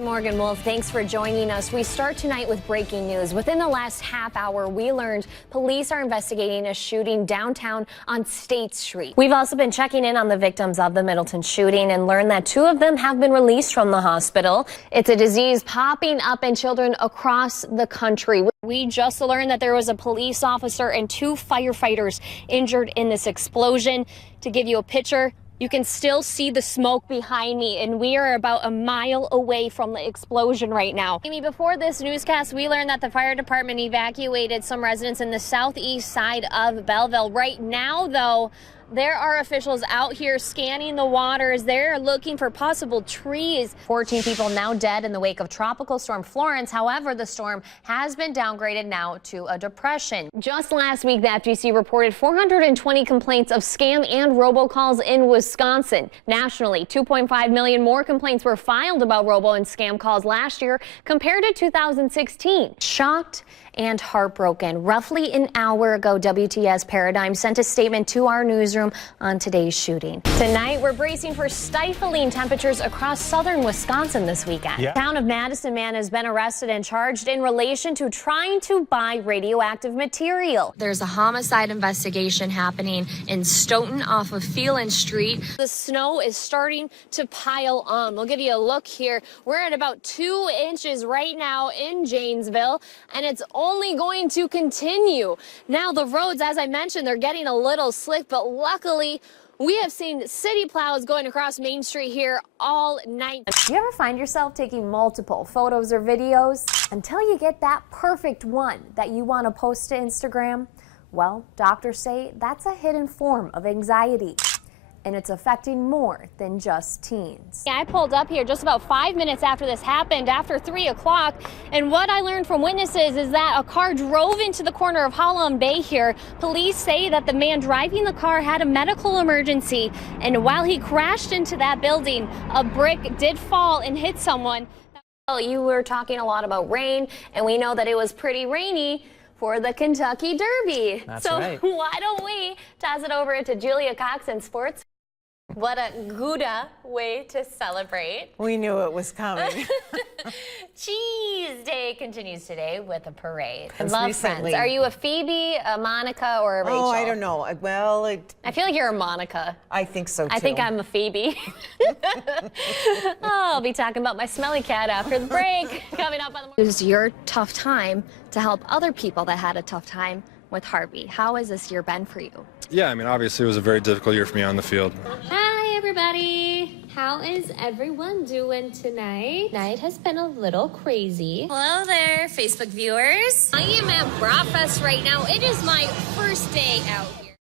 Morgan Wolfe, thanks for joining us. We start tonight with breaking news. Within the last half hour, we learned police are investigating a shooting downtown on State Street. We've also been checking in on the victims of the Middleton shooting and learned that 2 of them have been released from the hospital. It's a disease popping up in children across the country. We just learned that there was a police officer and 2 firefighters injured in this explosion. To give you a picture, you can still see the smoke behind me, and we are about a mile away from the explosion right now. Amy, before this newscast, we learned that the fire department evacuated some residents in the southeast side of Belleville. Right now, though, there are officials out here scanning the waters. They're looking for possible trees. 14 people now dead in the wake of Tropical Storm Florence. However, the storm has been downgraded now to a depression. Just last week, the FGC reported 420 complaints of scam and robocalls in Wisconsin. Nationally, 2.5 million more complaints were filed about robo and scam calls last year compared to 2016. Shocked and heartbroken. Roughly an hour ago, WTS Paradigm sent a statement to our newsroom on today's shooting. Tonight, we're bracing for stifling temperatures across southern Wisconsin this weekend. The town of Madison man has been arrested and charged in relation to trying to buy radioactive material. There's a homicide investigation happening in Stoughton off of Phelan Street. The snow is starting to pile on. We'll give you a look here. We're at about 2 inches right now in Janesville, and it's only going to continue. Now, the roads, as I mentioned, they're getting a little slick, but luckily, we have seen city plows going across Main Street here all night. Do you ever find yourself taking multiple photos or videos until you get that perfect one that you want to post to Instagram? Well, doctors say that's a hidden form of anxiety, and it's affecting more than just teens. I pulled up here just about 5 minutes after this happened, after 3 o'clock, and what I learned from witnesses is that a car drove into the corner of Hallam Bay here. Police say that the man driving the car had a medical emergency, and while he crashed into that building, a brick did fall and hit someone. Well, you were talking a lot about rain, and we know that it was pretty rainy for the Kentucky Derby. That's right. So why don't we toss it over to Julia Cox in sports? What a Gouda way to celebrate. We knew it was coming. Cheese Day continues today with a parade. I Because love recently- Friends. Are you a Phoebe, a Monica, or a Rachel? Oh, I don't know. Well, I feel like you're a Monica. I think so, too. I think I'm a Phoebe. I'll be talking about my smelly cat after the break. Coming up on the It was your tough time to help other people that had a tough time with Harvey. How has this year been for you? Yeah, I mean, obviously it was a very difficult year for me on the field. Hi, everybody. How is everyone doing tonight? Night has been a little crazy. Hello there, Facebook viewers. I am at Bratfest right now. It is my first day out here.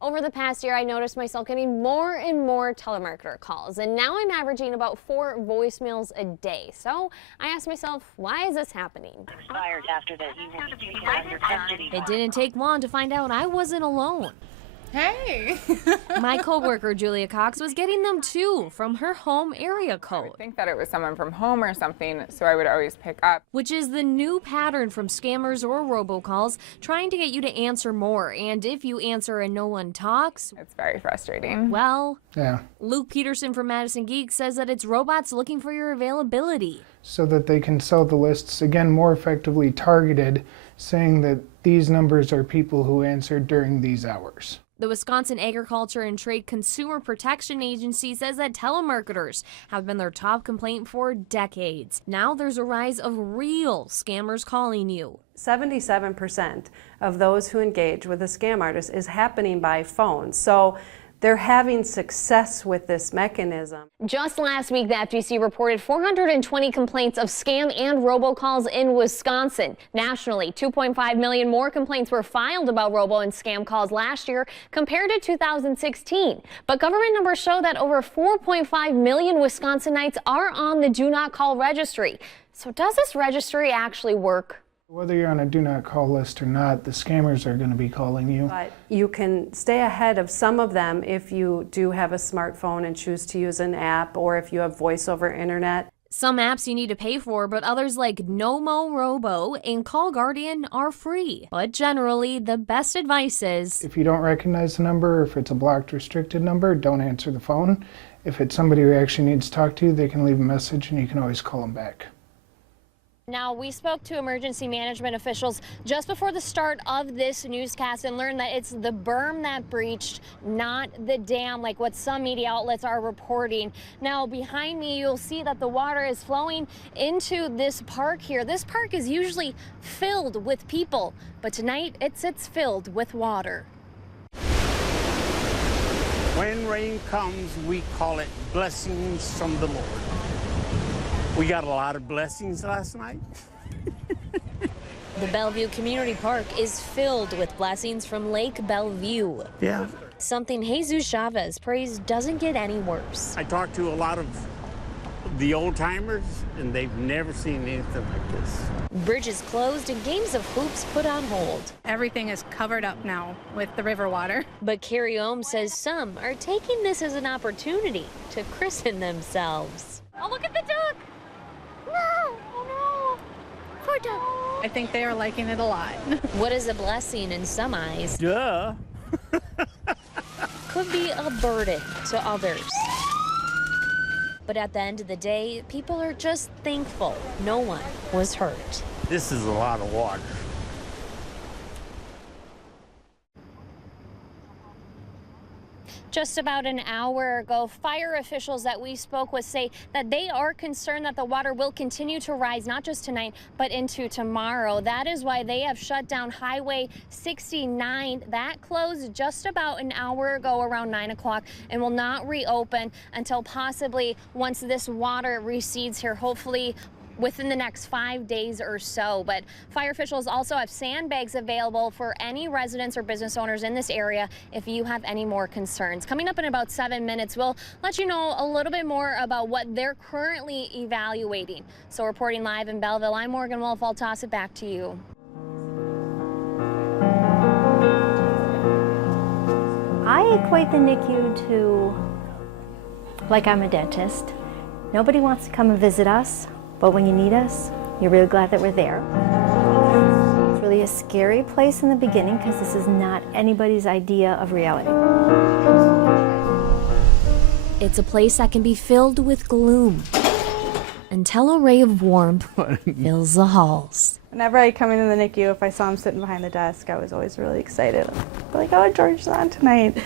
Over the past year, I noticed myself getting more and more telemarketer calls, and now I'm averaging about 4 voicemails a day. So I asked myself, why is this happening? It didn't take long to find out I wasn't alone. Hey! My coworker, Julia Cox, was getting them too from her home area I code, would think that it was someone from home or something, so I would always pick up. which is the new pattern from scammers or robocalls trying to get you to answer more. And if you answer and no one talks, It's very frustrating. well, Yeah, Luke Peterson from Madison Geek says that it's robots looking for your availability. so that they can sell the lists, again, more effectively targeted, saying that these numbers are people who answered during these hours. The Wisconsin Agriculture and Trade Consumer Protection Agency says that telemarketers have been their top complaint for decades. Now there's a rise of real scammers calling you. 77% of those who engage with a scam artist is happening by phone. So they're having success with this mechanism. Just last week, the FGC reported 420 complaints of scam and robocalls in Wisconsin. Nationally, 2.5 million more complaints were filed about robo and scam calls last year compared to 2016. But government numbers show that over 4.5 million Wisconsinites are on the Do Not Call registry. So does this registry actually work? Whether you're on a do not call list or not, the scammers are going to be calling you. But you can stay ahead of some of them if you do have a smartphone and choose to use an app, or if you have voice over internet. Some apps you need to pay for, but others like Nomo Robo and Call Guardian are free. But generally, the best advice is, If you don't recognize the number, or if it's a blocked restricted number, don't answer the phone. If it's somebody who actually needs to talk to you, they can leave a message and you can always call them back. Now, we spoke to emergency management officials just before the start of this newscast and learned that it's the berm that breached, not the dam, like what some media outlets are reporting. Now, behind me, you'll see that the water is flowing into this park here. This park is usually filled with people, but tonight it sits filled with water. When rain comes, we call it blessings from the Lord. We got a lot of blessings last night. The Bellevue Community Park is filled with blessings from Lake Bellevue. Yeah. Something Jesus Chavez prays doesn't get any worse. I talked to a lot of the old timers, and they've never seen anything like this. Bridges closed and games of hoops put on hold. Everything is covered up now with the river water. But Carrie Ohm says some are taking this as an opportunity to christen themselves. Oh, look at the duck! No! Oh no! Poor duck! I think they are liking it a lot. What is a blessing in some eyes Duh. could be a burden to others. But at the end of the day, people are just thankful no one was hurt. This is a lot of water. Just about an hour ago, fire officials that we spoke with say that they are concerned that the water will continue to rise, not just tonight, but into tomorrow. That is why they have shut down Highway 69. That closed just about an hour ago around 9 o'clock and will not reopen until possibly once this water recedes here, hopefully within the next 5 days or so. But fire officials also have sandbags available for any residents or business owners in this area if you have any more concerns. Coming up in about 7 minutes, we'll let you know a little bit more about what they're currently evaluating. So reporting live in Belleville, I'm Morgan Wolfe. I'll toss it back to you. I equate the NICU to like I'm a dentist. Nobody wants to come and visit us, but when you need us, you're really glad that we're there. It's really a scary place in the beginning because this is not anybody's idea of reality. It's a place that can be filled with gloom until a ray of warmth fills the halls. Whenever I come into the NICU, if I saw him sitting behind the desk, I was always really excited. Like, oh, George's on tonight.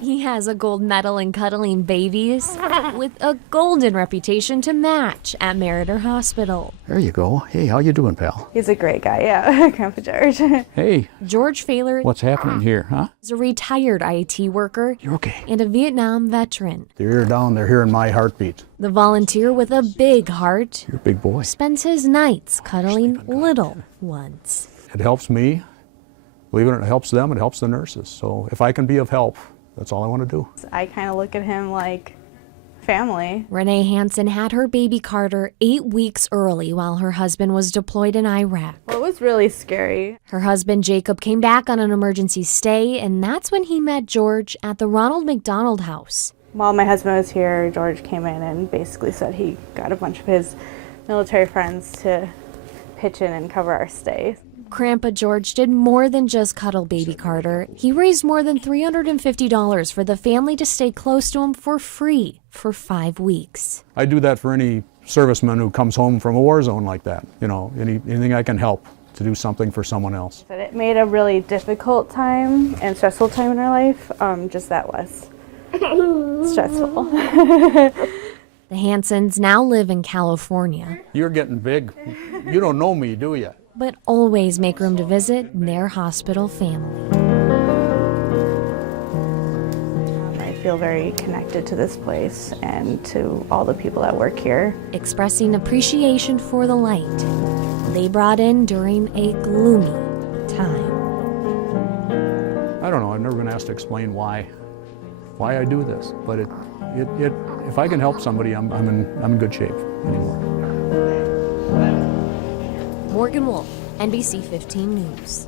He has a gold medal in cuddling babies with a golden reputation to match at Meriter Hospital. There you go. Hey, how you doing, pal? He's a great guy, yeah, Grandpa George. Hey. George Fahler. What's happening here, huh? Is a retired IT worker. You're okay. And a Vietnam veteran. They're here down, they're hearing my heartbeat. The volunteer with a big heart. You're a big boy. Spends his nights cuddling little ones. It helps me. Believe it or not, it helps them, it helps the nurses. So if I can be of help, that's all I want to do. I kind of look at him like family. Renee Hansen had her baby Carter 8 weeks early while her husband was deployed in Iraq. Well, it was really scary. Her husband Jacob came back on an emergency stay, and that's when he met George at the Ronald McDonald House. While my husband was here, George came in and basically said he got a bunch of his military friends to pitch in and cover our stay. Grandpa George did more than just cuddle baby Carter. He raised more than $350 for the family to stay close to him for free for 5 weeks. I do that for any serviceman who comes home from a war zone like that. You know, anything I can help to do something for someone else. But it made a really difficult time and stressful time in our life, just that less stressful. The Hansens now live in California. You're getting big. You don't know me, do you? But always make room to visit their hospital family. I feel very connected to this place and to all the people that work here. Expressing appreciation for the light they brought in during a gloomy time. I don't know, I've never been asked to explain why I do this, but if I can help somebody, I'm in good shape anymore. Morgan Wolfe, NBC 15 News.